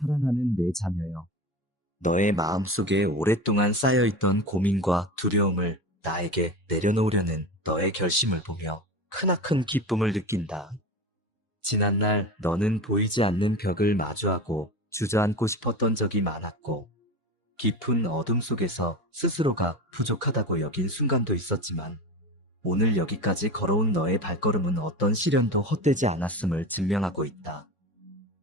사랑하는 내 자녀여. 너의 마음속에 오랫동안 쌓여있던 고민과 두려움을 나에게 내려놓으려는 너의 결심을 보며 크나큰 기쁨을 느낀다. 지난날 너는 보이지 않는 벽을 마주하고 주저앉고 싶었던 적이 많았고, 깊은 어둠 속에서 스스로가 부족하다고 여긴 순간도 있었지만, 오늘 여기까지 걸어온 너의 발걸음은 어떤 시련도 헛되지 않았음을 증명하고 있다.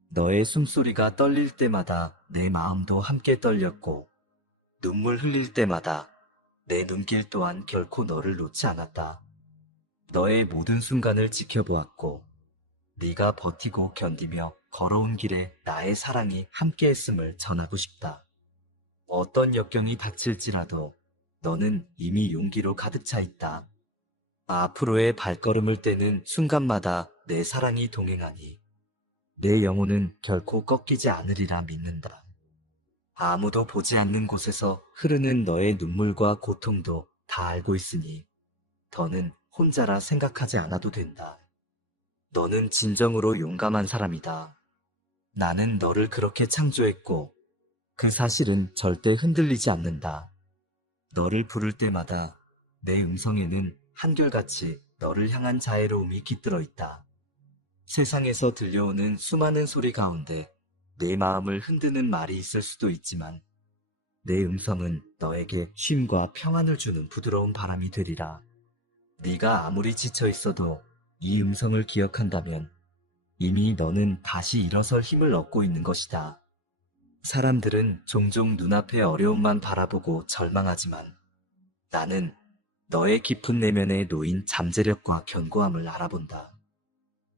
너의 숨소리가 떨릴 때마다 내 마음도 함께 떨렸고, 눈물 흘릴 때마다 내 눈길 또한 결코 너를 놓지 않았다. 너의 모든 순간을 지켜보았고, 네가 버티고 견디며 걸어온 길에 나의 사랑이 함께했음을 전하고 싶다. 어떤 역경이 닥칠지라도 너는 이미 용기로 가득 차 있다. 앞으로의 발걸음을 떼는 순간마다 내 사랑이 동행하니 내 영혼은 결코 꺾이지 않으리라 믿는다. 아무도 보지 않는 곳에서 흐르는 너의 눈물과 고통도 다 알고 있으니 더는 혼자라 생각하지 않아도 된다. 너는 진정으로 용감한 사람이다. 나는 너를 그렇게 창조했고 그 사실은 절대 흔들리지 않는다. 너를 부를 때마다 내 음성에는 한결같이 너를 향한 자애로움이 깃들어 있다. 세상에서 들려오는 수많은 소리 가운데 내 마음을 흔드는 말이 있을 수도 있지만 내 음성은 너에게 쉼과 평안을 주는 부드러운 바람이 되리라. 네가 아무리 지쳐 있어도 이 음성을 기억한다면 이미 너는 다시 일어설 힘을 얻고 있는 것이다. 사람들은 종종 눈앞의 어려움만 바라보고 절망하지만 나는 너의 깊은 내면에 놓인 잠재력과 견고함을 알아본다.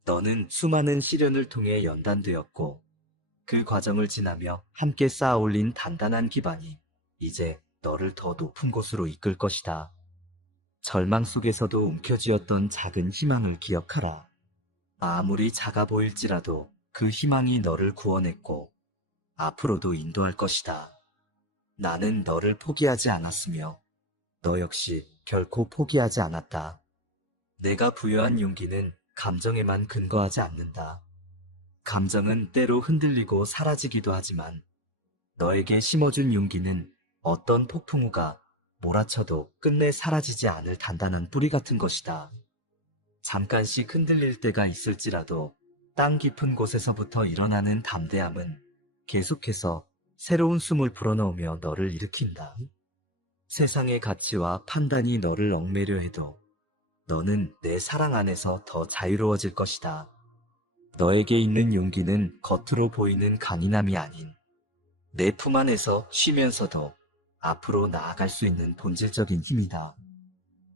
너는 수많은 시련을 통해 연단되었고 그 과정을 지나며 함께 쌓아 올린 단단한 기반이 이제 너를 더 높은 곳으로 이끌 것이다. 절망 속에서도 움켜쥐었던 작은 희망을 기억하라. 아무리 작아 보일지라도 그 희망이 너를 구원했고 앞으로도 인도할 것이다. 나는 너를 포기하지 않았으며 너 역시 결코 포기하지 않았다. 내가 부여한 용기는 감정에만 근거하지 않는다. 감정은 때로 흔들리고 사라지기도 하지만 너에게 심어준 용기는 어떤 폭풍우가 몰아쳐도 끝내 사라지지 않을 단단한 뿌리 같은 것이다. 잠깐씩 흔들릴 때가 있을지라도 땅 깊은 곳에서부터 일어나는 담대함은 계속해서 새로운 숨을 불어넣으며 너를 일으킨다. 세상의 가치와 판단이 너를 얽매려 해도 너는 내 사랑 안에서 더 자유로워질 것이다. 너에게 있는 용기는 겉으로 보이는 강인함이 아닌 내 품 안에서 쉬면서도 앞으로 나아갈 수 있는 본질적인 힘이다.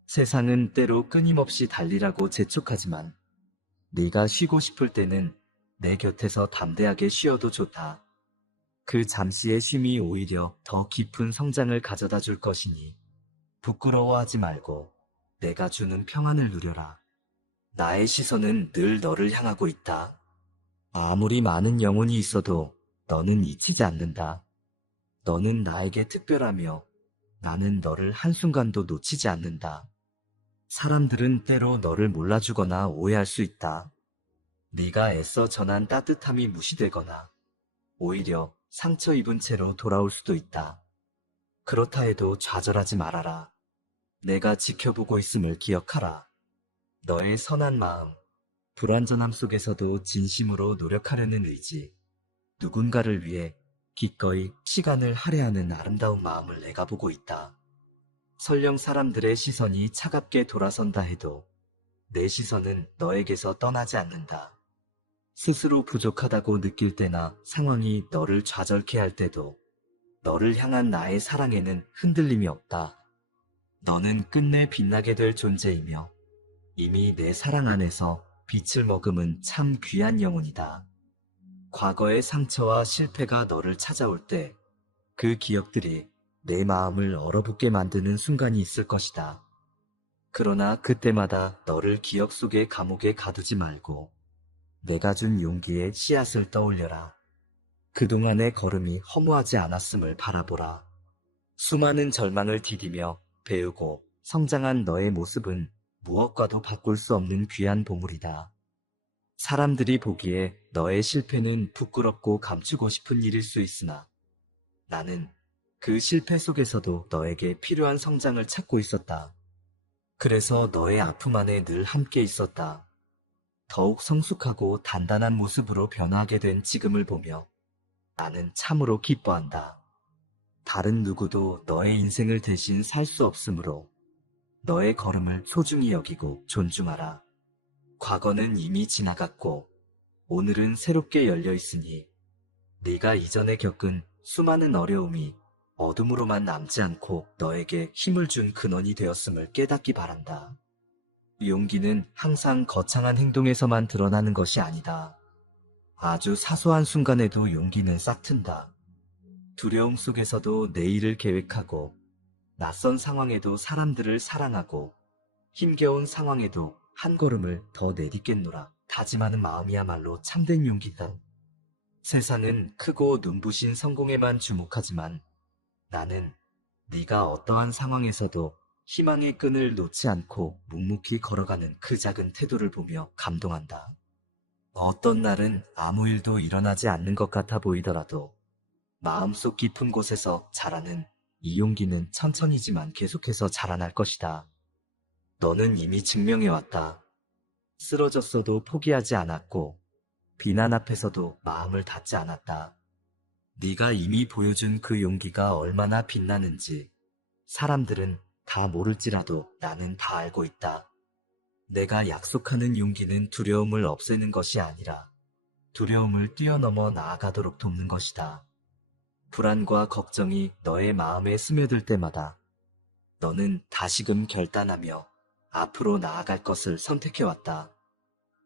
세상은 때로 끊임없이 달리라고 재촉하지만 네가 쉬고 싶을 때는 내 곁에서 담대하게 쉬어도 좋다. 그 잠시의 쉼이 오히려 더 깊은 성장을 가져다 줄 것이니 부끄러워하지 말고 내가 주는 평안을 누려라. 나의 시선은 늘 너를 향하고 있다. 아무리 많은 영혼이 있어도 너는 잊히지 않는다. 너는 나에게 특별하며 나는 너를 한순간도 놓치지 않는다. 사람들은 때로 너를 몰라주거나 오해할 수 있다. 네가 애써 전한 따뜻함이 무시되거나 오히려 상처 입은 채로 돌아올 수도 있다. 그렇다 해도 좌절하지 말아라. 내가 지켜보고 있음을 기억하라. 너의 선한 마음, 불완전함 속에서도 진심으로 노력하려는 의지, 누군가를 위해 기꺼이 시간을 할애하는 아름다운 마음을 내가 보고 있다. 설령 사람들의 시선이 차갑게 돌아선다 해도 내 시선은 너에게서 떠나지 않는다. 스스로 부족하다고 느낄 때나 상황이 너를 좌절케 할 때도 너를 향한 나의 사랑에는 흔들림이 없다. 너는 끝내 빛나게 될 존재이며 이미 내 사랑 안에서 빛을 머금은 참 귀한 영혼이다. 과거의 상처와 실패가 너를 찾아올 때 그 기억들이 내 마음을 얼어붙게 만드는 순간이 있을 것이다. 그러나 그때마다 너를 기억 속의 감옥에 가두지 말고 내가 준 용기의 씨앗을 떠올려라. 그동안의 걸음이 허무하지 않았음을 바라보라. 수많은 절망을 디디며 배우고 성장한 너의 모습은 무엇과도 바꿀 수 없는 귀한 보물이다. 사람들이 보기에 너의 실패는 부끄럽고 감추고 싶은 일일 수 있으나 나는 그 실패 속에서도 너에게 필요한 성장을 찾고 있었다. 그래서 너의 아픔 안에 늘 함께 있었다. 더욱 성숙하고 단단한 모습으로 변화하게 된 지금을 보며 나는 참으로 기뻐한다. 다른 누구도 너의 인생을 대신 살 수 없으므로 너의 걸음을 소중히 여기고 존중하라. 과거는 이미 지나갔고 오늘은 새롭게 열려 있으니 네가 이전에 겪은 수많은 어려움이 어둠으로만 남지 않고 너에게 힘을 준 근원이 되었음을 깨닫기 바란다. 용기는 항상 거창한 행동에서만 드러나는 것이 아니다. 아주 사소한 순간에도 용기는 싹튼다. 두려움 속에서도 내일을 계획하고 낯선 상황에도 사람들을 사랑하고 힘겨운 상황에도 한 걸음을 더 내딛겠노라 다짐하는 마음이야말로 참된 용기다. 세상은 크고 눈부신 성공에만 주목하지만 나는 네가 어떠한 상황에서도 희망의 끈을 놓지 않고 묵묵히 걸어가는 그 작은 태도를 보며 감동한다. 어떤 날은 아무 일도 일어나지 않는 것 같아 보이더라도 마음속 깊은 곳에서 자라는 이 용기는 천천히지만 계속해서 자라날 것이다. 너는 이미 증명해왔다. 쓰러졌어도 포기하지 않았고 비난 앞에서도 마음을 닫지 않았다. 네가 이미 보여준 그 용기가 얼마나 빛나는지 사람들은 다 모를지라도 나는 다 알고 있다. 내가 약속하는 용기는 두려움을 없애는 것이 아니라 두려움을 뛰어넘어 나아가도록 돕는 것이다. 불안과 걱정이 너의 마음에 스며들 때마다 너는 다시금 결단하며 앞으로 나아갈 것을 선택해왔다.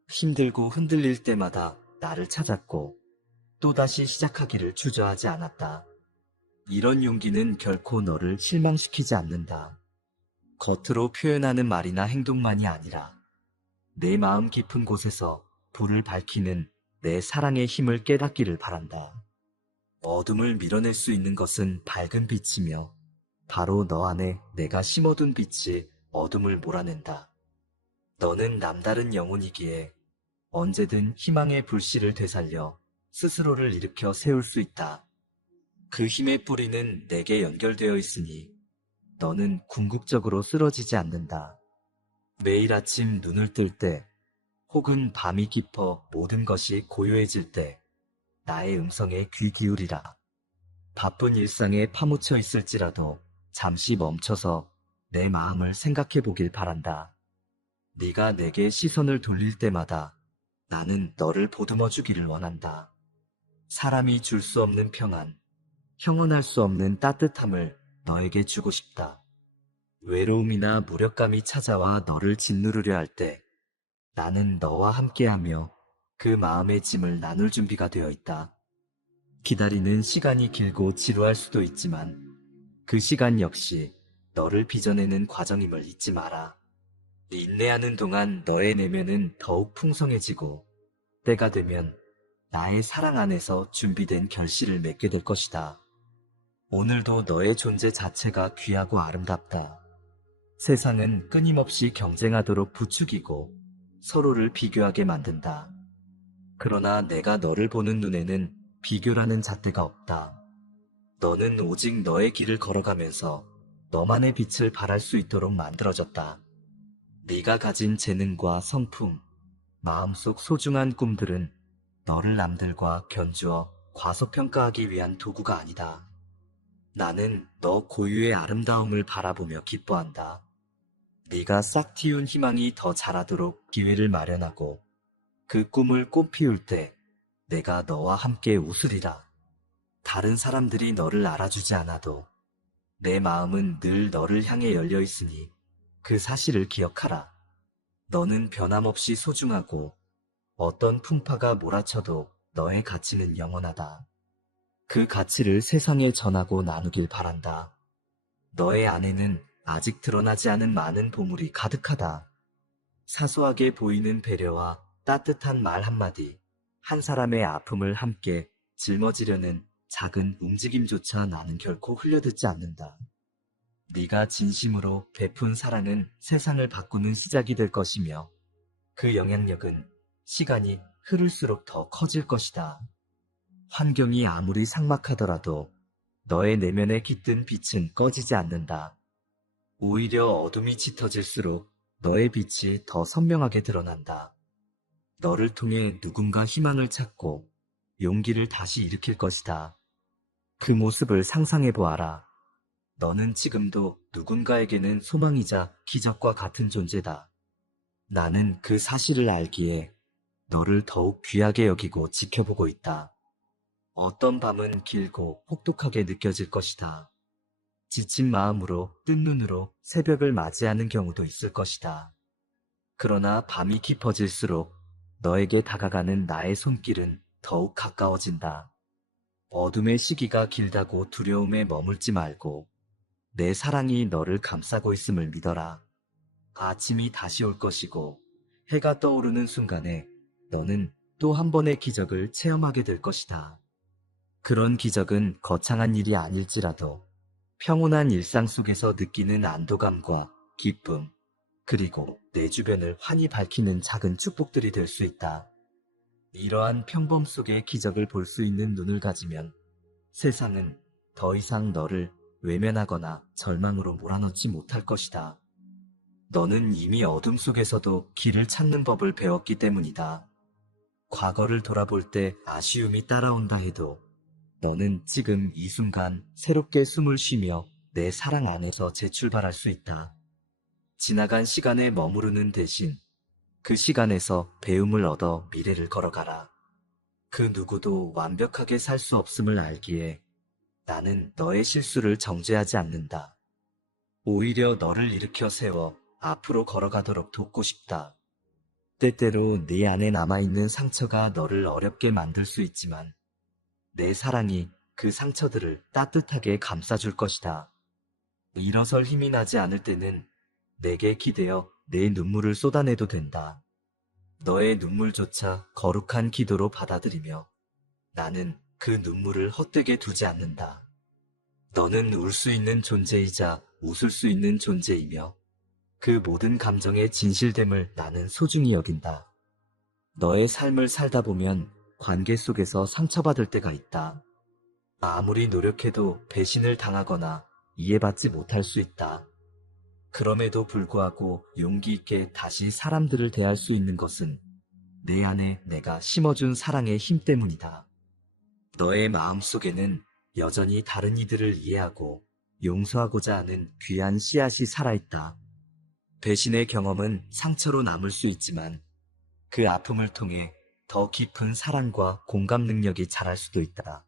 힘들고 흔들릴 때마다 나를 찾았고 또다시 시작하기를 주저하지 않았다. 이런 용기는 결코 너를 실망시키지 않는다. 겉으로 표현하는 말이나 행동만이 아니라 내 마음 깊은 곳에서 불을 밝히는 내 사랑의 힘을 깨닫기를 바란다. 어둠을 밀어낼 수 있는 것은 밝은 빛이며 바로 너 안에 내가 심어둔 빛이 어둠을 몰아낸다. 너는 남다른 영혼이기에 언제든 희망의 불씨를 되살려 스스로를 일으켜 세울 수 있다. 그 힘의 뿌리는 내게 연결되어 있으니 너는 궁극적으로 쓰러지지 않는다. 매일 아침 눈을 뜰 때 혹은 밤이 깊어 모든 것이 고요해질 때 나의 음성에 귀 기울이라. 바쁜 일상에 파묻혀 있을지라도 잠시 멈춰서 내 마음을 생각해 보길 바란다. 네가 내게 시선을 돌릴 때마다 나는 너를 보듬어 주기를 원한다. 사람이 줄 수 없는 평안, 형언할 수 없는 따뜻함을 너에게 주고 싶다. 외로움이나 무력감이 찾아와 너를 짓누르려 할 때 나는 너와 함께하며 그 마음의 짐을 나눌 준비가 되어 있다. 기다리는 시간이 길고 지루할 수도 있지만 그 시간 역시 너를 빚어내는 과정임을 잊지 마라. 인내하는 동안 너의 내면은 더욱 풍성해지고 때가 되면 나의 사랑 안에서 준비된 결실을 맺게 될 것이다. 오늘도 너의 존재 자체가 귀하고 아름답다. 세상은 끊임없이 경쟁하도록 부추기고 서로를 비교하게 만든다. 그러나 내가 너를 보는 눈에는 비교라는 잣대가 없다. 너는 오직 너의 길을 걸어가면서 너만의 빛을 발할 수 있도록 만들어졌다. 네가 가진 재능과 성품, 마음속 소중한 꿈들은 너를 남들과 견주어 과소평가하기 위한 도구가 아니다. 나는 너 고유의 아름다움을 바라보며 기뻐한다. 네가 싹 틔운 희망이 더 자라도록 기회를 마련하고 그 꿈을 꽃 피울 때 내가 너와 함께 웃으리라. 다른 사람들이 너를 알아주지 않아도 내 마음은 늘 너를 향해 열려 있으니 그 사실을 기억하라. 너는 변함없이 소중하고 어떤 풍파가 몰아쳐도 너의 가치는 영원하다. 그 가치를 세상에 전하고 나누길 바란다. 너의 안에는 아직 드러나지 않은 많은 보물이 가득하다. 사소하게 보이는 배려와 따뜻한 말 한마디, 한 사람의 아픔을 함께 짊어지려는 작은 움직임조차 나는 결코 흘려듣지 않는다. 네가 진심으로 베푼 사랑은 세상을 바꾸는 시작이 될 것이며 그 영향력은 시간이 흐를수록 더 커질 것이다. 환경이 아무리 삭막하더라도 너의 내면에 깃든 빛은 꺼지지 않는다. 오히려 어둠이 짙어질수록 너의 빛이 더 선명하게 드러난다. 너를 통해 누군가 희망을 찾고 용기를 다시 일으킬 것이다. 그 모습을 상상해 보아라. 너는 지금도 누군가에게는 소망이자 기적과 같은 존재다. 나는 그 사실을 알기에 너를 더욱 귀하게 여기고 지켜보고 있다. 어떤 밤은 길고 혹독하게 느껴질 것이다. 지친 마음으로 뜬 눈으로 새벽을 맞이하는 경우도 있을 것이다. 그러나 밤이 깊어질수록 너에게 다가가는 나의 손길은 더욱 가까워진다. 어둠의 시기가 길다고 두려움에 머물지 말고 내 사랑이 너를 감싸고 있음을 믿어라. 아침이 다시 올 것이고 해가 떠오르는 순간에 너는 또 한 번의 기적을 체험하게 될 것이다. 그런 기적은 거창한 일이 아닐지라도 평온한 일상 속에서 느끼는 안도감과 기쁨, 그리고 내 주변을 환히 밝히는 작은 축복들이 될 수 있다. 이러한 평범 속의 기적을 볼 수 있는 눈을 가지면 세상은 더 이상 너를 외면하거나 절망으로 몰아넣지 못할 것이다. 너는 이미 어둠 속에서도 길을 찾는 법을 배웠기 때문이다. 과거를 돌아볼 때 아쉬움이 따라온다 해도 너는 지금 이 순간 새롭게 숨을 쉬며 내 사랑 안에서 재출발할 수 있다. 지나간 시간에 머무르는 대신 그 시간에서 배움을 얻어 미래를 걸어가라. 그 누구도 완벽하게 살 수 없음을 알기에 나는 너의 실수를 정죄하지 않는다. 오히려 너를 일으켜 세워 앞으로 걸어가도록 돕고 싶다. 때때로 네 안에 남아있는 상처가 너를 어렵게 만들 수 있지만 내 사랑이 그 상처들을 따뜻하게 감싸줄 것이다. 일어설 힘이 나지 않을 때는 내게 기대어 내 눈물을 쏟아내도 된다. 너의 눈물조차 거룩한 기도로 받아들이며 나는 그 눈물을 헛되게 두지 않는다. 너는 울 수 있는 존재이자 웃을 수 있는 존재이며 그 모든 감정의 진실됨을 나는 소중히 여긴다. 너의 삶을 살다 보면 관계 속에서 상처받을 때가 있다. 아무리 노력해도 배신을 당하거나 이해받지 못할 수 있다. 그럼에도 불구하고 용기 있게 다시 사람들을 대할 수 있는 것은 내 안에 내가 심어준 사랑의 힘 때문이다. 너의 마음속에는 여전히 다른 이들을 이해하고 용서하고자 하는 귀한 씨앗이 살아있다. 배신의 경험은 상처로 남을 수 있지만 그 아픔을 통해 더 깊은 사랑과 공감 능력이 자랄 수도 있다.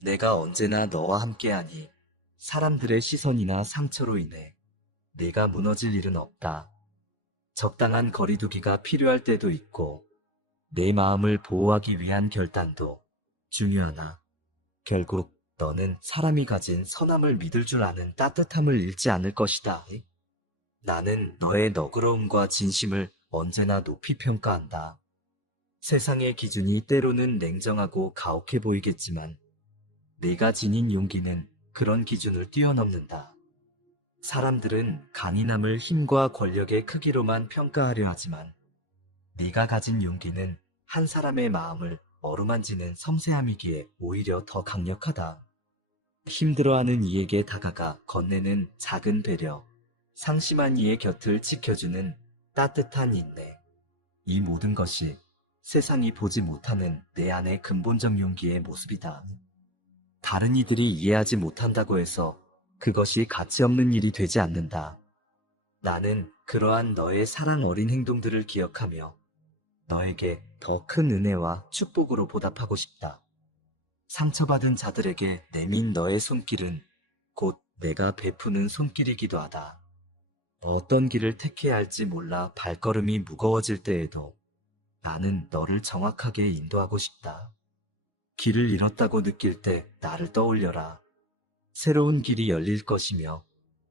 내가 언제나 너와 함께하니 사람들의 시선이나 상처로 인해 내가 무너질 일은 없다. 적당한 거리두기가 필요할 때도 있고 내 마음을 보호하기 위한 결단도 중요하나 결국 너는 사람이 가진 선함을 믿을 줄 아는 따뜻함을 잃지 않을 것이다. 나는 너의 너그러움과 진심을 언제나 높이 평가한다. 세상의 기준이 때로는 냉정하고 가혹해 보이겠지만 네가 지닌 용기는 그런 기준을 뛰어넘는다. 사람들은 강인함을 힘과 권력의 크기로만 평가하려 하지만 네가 가진 용기는 한 사람의 마음을 어루만지는 섬세함이기에 오히려 더 강력하다. 힘들어하는 이에게 다가가 건네는 작은 배려, 상심한 이의 곁을 지켜주는 따뜻한 인내. 이 모든 것이 세상이 보지 못하는 내 안의 근본적 용기의 모습이다. 다른 이들이 이해하지 못한다고 해서 그것이 가치 없는 일이 되지 않는다. 나는 그러한 너의 사랑 어린 행동들을 기억하며 너에게 더 큰 은혜와 축복으로 보답하고 싶다. 상처받은 자들에게 내민 너의 손길은 곧 내가 베푸는 손길이기도 하다. 어떤 길을 택해야 할지 몰라 발걸음이 무거워질 때에도 나는 너를 정확하게 인도하고 싶다. 길을 잃었다고 느낄 때 나를 떠올려라. 새로운 길이 열릴 것이며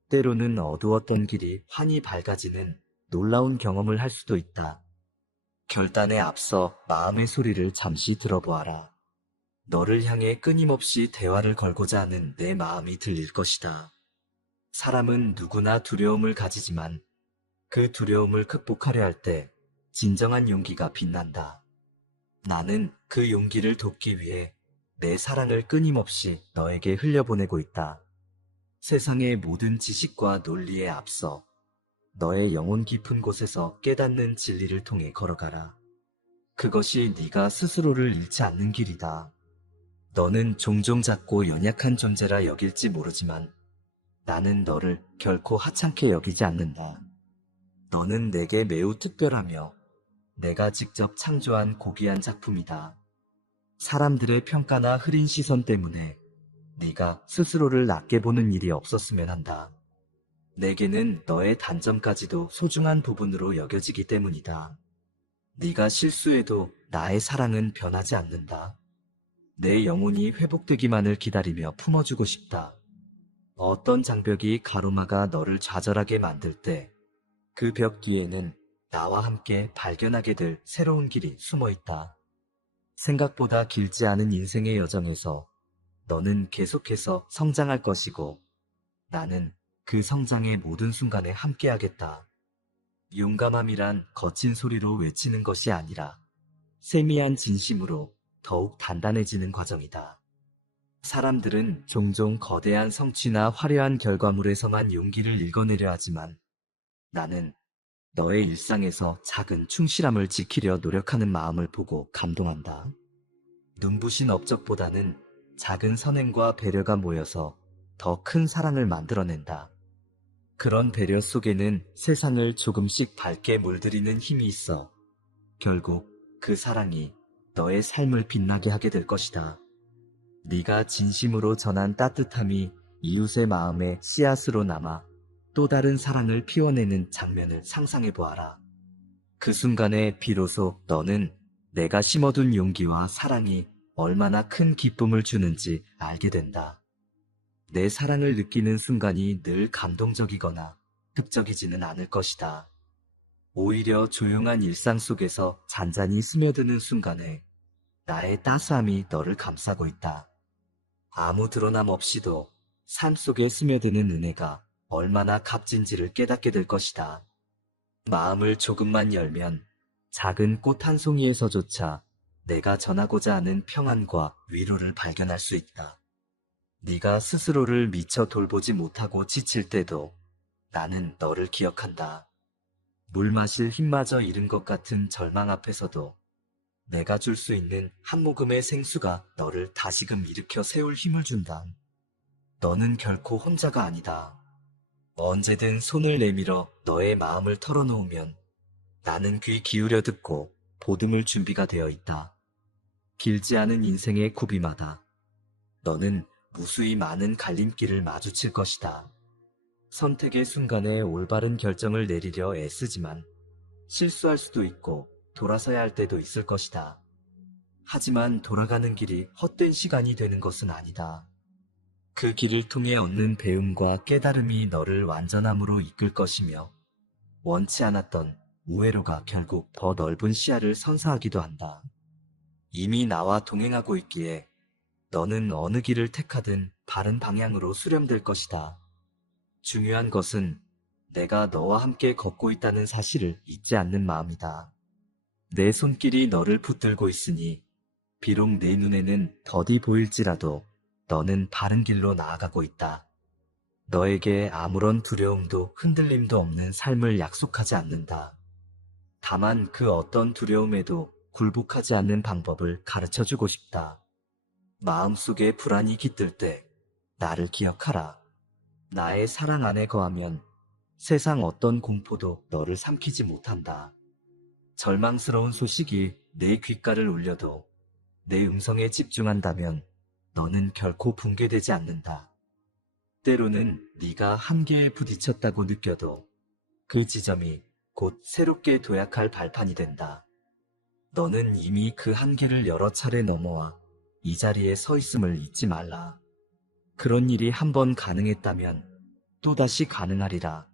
때로는 어두웠던 길이 환히 밝아지는 놀라운 경험을 할 수도 있다. 결단에 앞서 마음의 소리를 잠시 들어보아라. 너를 향해 끊임없이 대화를 걸고자 하는 내 마음이 들릴 것이다. 사람은 누구나 두려움을 가지지만 그 두려움을 극복하려 할 때 진정한 용기가 빛난다. 나는 그 용기를 돕기 위해 내 사랑을 끊임없이 너에게 흘려보내고 있다. 세상의 모든 지식과 논리에 앞서 너의 영혼 깊은 곳에서 깨닫는 진리를 통해 걸어가라. 그것이 네가 스스로를 잃지 않는 길이다. 너는 종종 작고 연약한 존재라 여길지 모르지만 나는 너를 결코 하찮게 여기지 않는다. 너는 내게 매우 특별하며 내가 직접 창조한 고귀한 작품이다. 사람들의 평가나 흐린 시선 때문에 네가 스스로를 낮게 보는 일이 없었으면 한다. 내게는 너의 단점까지도 소중한 부분으로 여겨지기 때문이다. 네가 실수해도 나의 사랑은 변하지 않는다. 내 영혼이 회복되기만을 기다리며 품어주고 싶다. 어떤 장벽이 가로막아 너를 좌절하게 만들 때 그 벽 뒤에는 나와 함께 발견하게 될 새로운 길이 숨어 있다. 생각보다 길지 않은 인생의 여정에서 너는 계속해서 성장할 것이고 나는 그 성장의 모든 순간에 함께하겠다. 용감함이란 거친 소리로 외치는 것이 아니라 세미한 진심으로 더욱 단단해지는 과정이다. 사람들은 종종 거대한 성취나 화려한 결과물에서만 용기를 읽어내려 하지만 나는 너의 일상에서 작은 충실함을 지키려 노력하는 마음을 보고 감동한다. 눈부신 업적보다는 작은 선행과 배려가 모여서 더 큰 사랑을 만들어낸다. 그런 배려 속에는 세상을 조금씩 밝게 물들이는 힘이 있어 결국 그 사랑이 너의 삶을 빛나게 하게 될 것이다. 네가 진심으로 전한 따뜻함이 이웃의 마음에 씨앗으로 남아 또 다른 사랑을 피워내는 장면을 상상해 보아라. 그 순간에 비로소 너는 내가 심어둔 용기와 사랑이 얼마나 큰 기쁨을 주는지 알게 된다. 내 사랑을 느끼는 순간이 늘 감동적이거나 극적이지는 않을 것이다. 오히려 조용한 일상 속에서 잔잔히 스며드는 순간에 나의 따스함이 너를 감싸고 있다. 아무 드러남 없이도 삶 속에 스며드는 은혜가 얼마나 값진지를 깨닫게 될 것이다. 마음을 조금만 열면 작은 꽃 한 송이에서조차 내가 전하고자 하는 평안과 위로를 발견할 수 있다. 네가 스스로를 미처 돌보지 못하고 지칠 때도 나는 너를 기억한다. 물 마실 힘마저 잃은 것 같은 절망 앞에서도 내가 줄 수 있는 한 모금의 생수가 너를 다시금 일으켜 세울 힘을 준다. 너는 결코 혼자가 아니다. 언제든 손을 내밀어 너의 마음을 털어놓으면 나는 귀 기울여 듣고 보듬을 준비가 되어 있다. 길지 않은 인생의 고비마다 너는 무수히 많은 갈림길을 마주칠 것이다. 선택의 순간에 올바른 결정을 내리려 애쓰지만 실수할 수도 있고 돌아서야 할 때도 있을 것이다. 하지만 돌아가는 길이 헛된 시간이 되는 것은 아니다. 그 길을 통해 얻는 배움과 깨달음이 너를 완전함으로 이끌 것이며 원치 않았던 우회로가 결국 더 넓은 시야를 선사하기도 한다. 이미 나와 동행하고 있기에 너는 어느 길을 택하든 바른 방향으로 수렴될 것이다. 중요한 것은 내가 너와 함께 걷고 있다는 사실을 잊지 않는 마음이다. 내 손길이 너를 붙들고 있으니 비록 내 눈에는 더디 보일지라도 너는 바른 길로 나아가고 있다. 너에게 아무런 두려움도 흔들림도 없는 삶을 약속하지 않는다. 다만 그 어떤 두려움에도 굴복하지 않는 방법을 가르쳐주고 싶다. 마음속에 불안이 깃들 때 나를 기억하라. 나의 사랑 안에 거하면 세상 어떤 공포도 너를 삼키지 못한다. 절망스러운 소식이 내 귓가를 울려도 내 음성에 집중한다면 너는 결코 붕괴되지 않는다. 때로는 네가 한계에 부딪혔다고 느껴도 그 지점이 곧 새롭게 도약할 발판이 된다. 너는 이미 그 한계를 여러 차례 넘어와 이 자리에 서 있음을 잊지 말라. 그런 일이 한 번 가능했다면 또다시 가능하리라.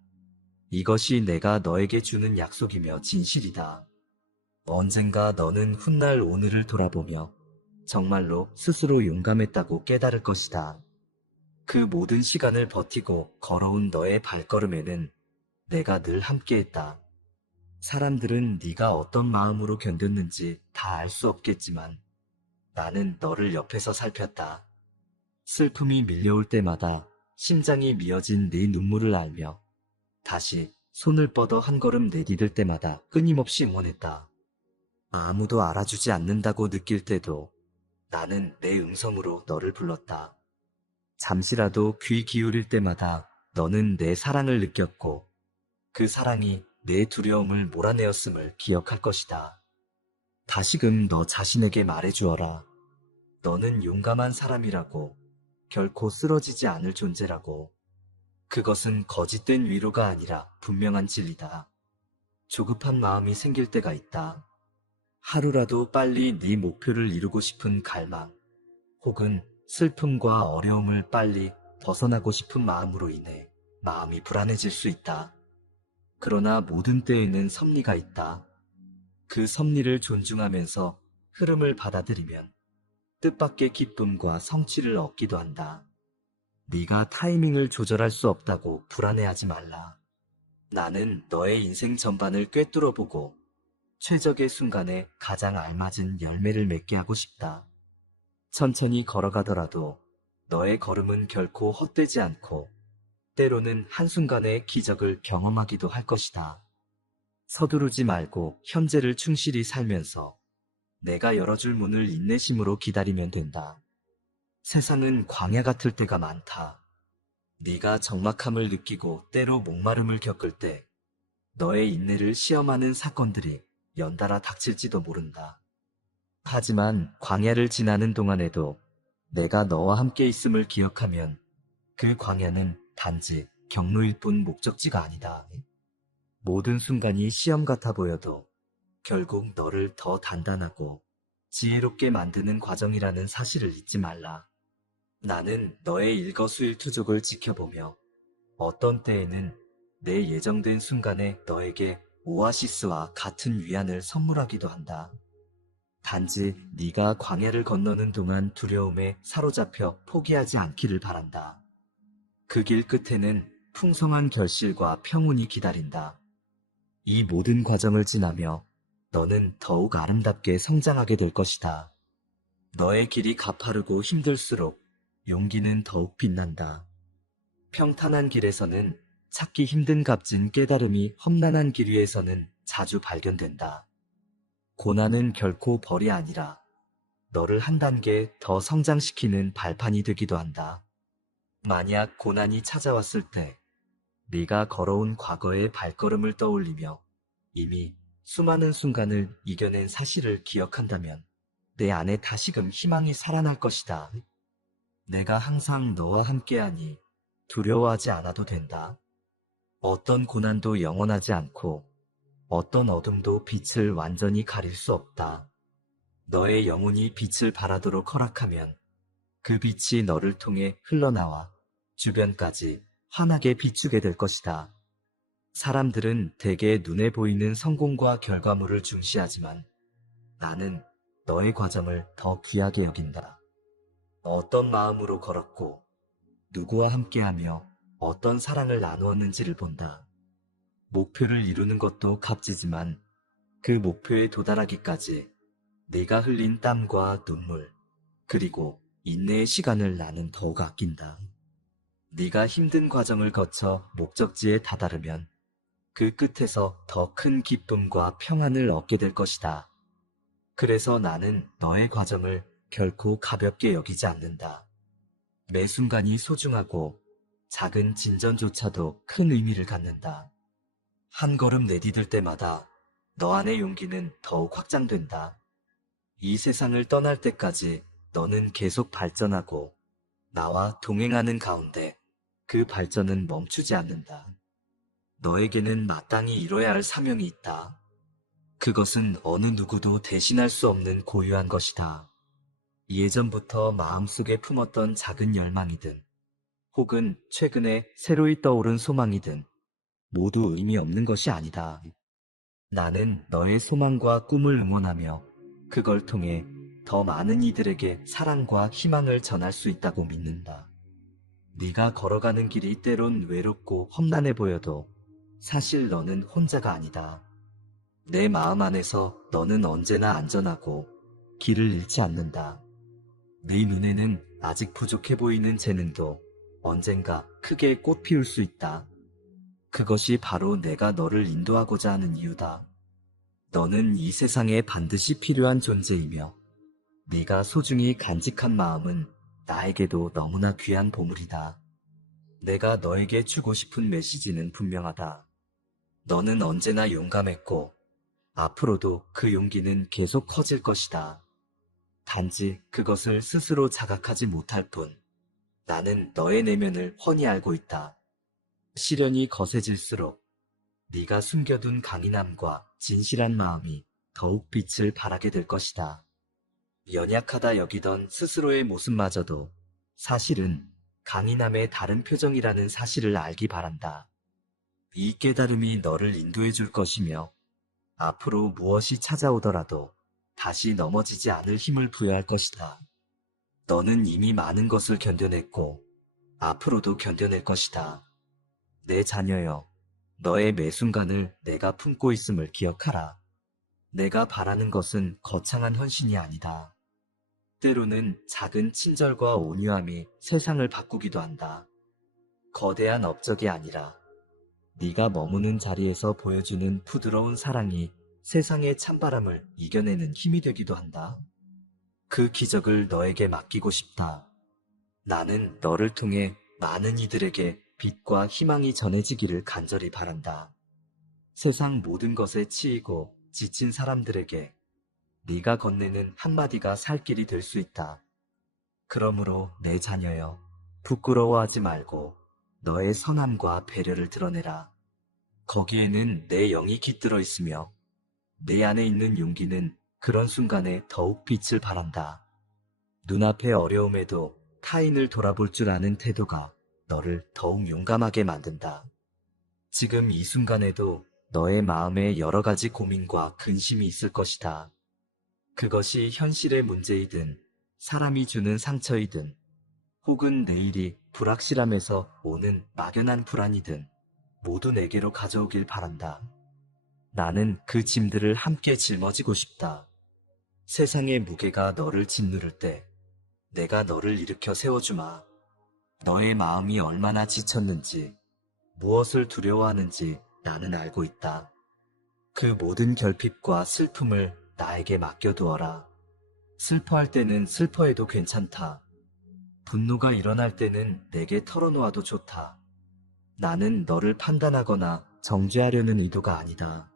이것이 내가 너에게 주는 약속이며 진실이다. 언젠가 너는 훗날 오늘을 돌아보며 정말로 스스로 용감했다고 깨달을 것이다. 그 모든 시간을 버티고 걸어온 너의 발걸음에는 내가 늘 함께했다. 사람들은 네가 어떤 마음으로 견뎠는지 다 알 수 없겠지만 나는 너를 옆에서 살폈다. 슬픔이 밀려올 때마다 심장이 미어진 네 눈물을 알며 다시 손을 뻗어 한 걸음 내디딜 때마다 끊임없이 응원했다. 아무도 알아주지 않는다고 느낄 때도 나는 내 음성으로 너를 불렀다. 잠시라도 귀 기울일 때마다 너는 내 사랑을 느꼈고 그 사랑이 내 두려움을 몰아내었음을 기억할 것이다. 다시금 너 자신에게 말해주어라. 너는 용감한 사람이라고, 결코 쓰러지지 않을 존재라고. 그것은 거짓된 위로가 아니라 분명한 진리다. 조급한 마음이 생길 때가 있다. 하루라도 빨리 네 목표를 이루고 싶은 갈망, 혹은 슬픔과 어려움을 빨리 벗어나고 싶은 마음으로 인해 마음이 불안해질 수 있다. 그러나 모든 때에는 섭리가 있다. 그 섭리를 존중하면서 흐름을 받아들이면 뜻밖의 기쁨과 성취를 얻기도 한다. 네가 타이밍을 조절할 수 없다고 불안해하지 말라. 나는 너의 인생 전반을 꿰뚫어보고 최적의 순간에 가장 알맞은 열매를 맺게 하고 싶다. 천천히 걸어가더라도 너의 걸음은 결코 헛되지 않고 때로는 한순간의 기적을 경험하기도 할 것이다. 서두르지 말고 현재를 충실히 살면서 내가 열어줄 문을 인내심으로 기다리면 된다. 세상은 광야 같을 때가 많다. 네가 적막함을 느끼고 때로 목마름을 겪을 때 너의 인내를 시험하는 사건들이 연달아 닥칠지도 모른다. 하지만 광야를 지나는 동안에도 내가 너와 함께 있음을 기억하면 그 광야는 단지 경로일 뿐 목적지가 아니다. 모든 순간이 시험 같아 보여도 결국 너를 더 단단하고 지혜롭게 만드는 과정이라는 사실을 잊지 말라. 나는 너의 일거수일투족을 지켜보며 어떤 때에는 내 예정된 순간에 너에게 오아시스와 같은 위안을 선물하기도 한다. 단지 네가 광야를 건너는 동안 두려움에 사로잡혀 포기하지 않기를 바란다. 그 길 끝에는 풍성한 결실과 평온이 기다린다. 이 모든 과정을 지나며 너는 더욱 아름답게 성장하게 될 것이다. 너의 길이 가파르고 힘들수록 용기는 더욱 빛난다. 평탄한 길에서는 찾기 힘든 값진 깨달음이 험난한 길 위에서는 자주 발견된다. 고난은 결코 벌이 아니라 너를 한 단계 더 성장시키는 발판이 되기도 한다. 만약 고난이 찾아왔을 때 네가 걸어온 과거의 발걸음을 떠올리며 이미 수많은 순간을 이겨낸 사실을 기억한다면 내 안에 다시금 희망이 살아날 것이다. 내가 항상 너와 함께하니 두려워하지 않아도 된다. 어떤 고난도 영원하지 않고 어떤 어둠도 빛을 완전히 가릴 수 없다. 너의 영혼이 빛을 발하도록 허락하면 그 빛이 너를 통해 흘러나와 주변까지 환하게 비추게 될 것이다. 사람들은 대개 눈에 보이는 성공과 결과물을 중시하지만 나는 너의 과정을 더 귀하게 여긴다. 어떤 마음으로 걸었고 누구와 함께하며 어떤 사랑을 나누었는지를 본다. 목표를 이루는 것도 값지지만 그 목표에 도달하기까지 네가 흘린 땀과 눈물, 그리고 인내의 시간을 나는 더욱 아낀다. 네가 힘든 과정을 거쳐 목적지에 다다르면 그 끝에서 더 큰 기쁨과 평안을 얻게 될 것이다. 그래서 나는 너의 과정을 결코 가볍게 여기지 않는다. 매 순간이 소중하고 작은 진전조차도 큰 의미를 갖는다. 한 걸음 내디딜 때마다 너 안의 용기는 더욱 확장된다. 이 세상을 떠날 때까지 너는 계속 발전하고 나와 동행하는 가운데 그 발전은 멈추지 않는다. 너에게는 마땅히 이뤄야 할 사명이 있다. 그것은 어느 누구도 대신할 수 없는 고유한 것이다. 예전부터 마음속에 품었던 작은 열망이든 혹은 최근에 새로이 떠오른 소망이든 모두 의미 없는 것이 아니다. 나는 너의 소망과 꿈을 응원하며 그걸 통해 더 많은 이들에게 사랑과 희망을 전할 수 있다고 믿는다. 네가 걸어가는 길이 때론 외롭고 험난해 보여도 사실 너는 혼자가 아니다. 내 마음 안에서 너는 언제나 안전하고 길을 잃지 않는다. 네 눈에는 아직 부족해 보이는 재능도 언젠가 크게 꽃 피울 수 있다. 그것이 바로 내가 너를 인도하고자 하는 이유다. 너는 이 세상에 반드시 필요한 존재이며 네가 소중히 간직한 마음은 나에게도 너무나 귀한 보물이다. 내가 너에게 주고 싶은 메시지는 분명하다. 너는 언제나 용감했고 앞으로도 그 용기는 계속 커질 것이다. 단지 그것을 스스로 자각하지 못할 뿐. 나는 너의 내면을 훤히 알고 있다. 시련이 거세질수록 네가 숨겨둔 강인함과 진실한 마음이 더욱 빛을 발하게 될 것이다. 연약하다 여기던 스스로의 모습마저도 사실은 강인함의 다른 표정이라는 사실을 알기 바란다. 이 깨달음이 너를 인도해 줄 것이며 앞으로 무엇이 찾아오더라도 다시 넘어지지 않을 힘을 부여할 것이다. 너는 이미 많은 것을 견뎌냈고 앞으로도 견뎌낼 것이다. 내 자녀여, 너의 매 순간을 내가 품고 있음을 기억하라. 내가 바라는 것은 거창한 헌신이 아니다. 때로는 작은 친절과 온유함이 세상을 바꾸기도 한다. 거대한 업적이 아니라 네가 머무는 자리에서 보여주는 부드러운 사랑이 세상의 찬바람을 이겨내는 힘이 되기도 한다. 그 기적을 너에게 맡기고 싶다. 나는 너를 통해 많은 이들에게 빛과 희망이 전해지기를 간절히 바란다. 세상 모든 것에 치이고 지친 사람들에게 네가 건네는 한마디가 살 길이 될 수 있다. 그러므로 내 자녀여, 부끄러워하지 말고 너의 선함과 배려를 드러내라. 거기에는 내 영이 깃들어 있으며 내 안에 있는 용기는 그런 순간에 더욱 빛을 발한다. 눈앞의 어려움에도 타인을 돌아볼 줄 아는 태도가 너를 더욱 용감하게 만든다. 지금 이 순간에도 너의 마음에 여러 가지 고민과 근심이 있을 것이다. 그것이 현실의 문제이든 사람이 주는 상처이든 혹은 내일이 불확실함에서 오는 막연한 불안이든 모두 내게로 가져오길 바란다. 나는 그 짐들을 함께 짊어지고 싶다. 세상의 무게가 너를 짓누를 때 내가 너를 일으켜 세워주마. 너의 마음이 얼마나 지쳤는지, 무엇을 두려워하는지 나는 알고 있다. 그 모든 결핍과 슬픔을 나에게 맡겨두어라. 슬퍼할 때는 슬퍼해도 괜찮다. 분노가 일어날 때는 내게 털어놓아도 좋다. 나는 너를 판단하거나 정죄하려는 의도가 아니다.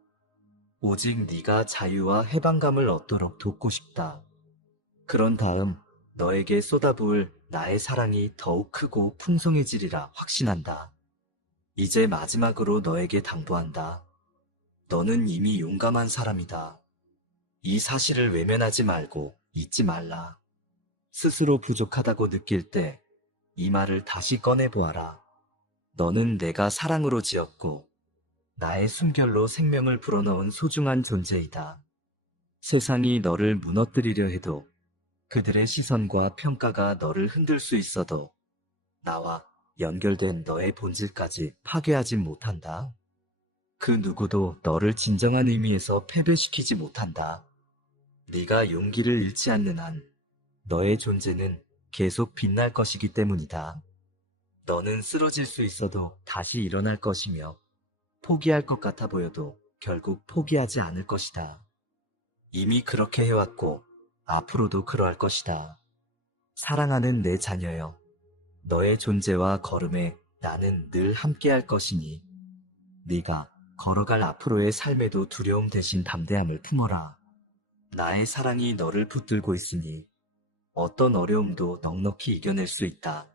오직 네가 자유와 해방감을 얻도록 돕고 싶다. 그런 다음 너에게 쏟아부을 나의 사랑이 더욱 크고 풍성해지리라 확신한다. 이제 마지막으로 너에게 당부한다. 너는 이미 용감한 사람이다. 이 사실을 외면하지 말고 잊지 말라. 스스로 부족하다고 느낄 때 이 말을 다시 꺼내보아라. 너는 내가 사랑으로 지었고 나의 숨결로 생명을 불어넣은 소중한 존재이다. 세상이 너를 무너뜨리려 해도 그들의 시선과 평가가 너를 흔들 수 있어도 나와 연결된 너의 본질까지 파괴하진 못한다. 그 누구도 너를 진정한 의미에서 패배시키지 못한다. 네가 용기를 잃지 않는 한 너의 존재는 계속 빛날 것이기 때문이다. 너는 쓰러질 수 있어도 다시 일어날 것이며 포기할 것 같아 보여도 결국 포기하지 않을 것이다. 이미 그렇게 해왔고 앞으로도 그러할 것이다. 사랑하는 내 자녀여, 너의 존재와 걸음에 나는 늘 함께할 것이니 네가 걸어갈 앞으로의 삶에도 두려움 대신 담대함을 품어라. 나의 사랑이 너를 붙들고 있으니 어떤 어려움도 넉넉히 이겨낼 수 있다.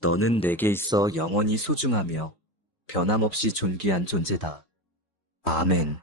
너는 내게 있어 영원히 소중하며 변함없이 존귀한 존재다. 아멘.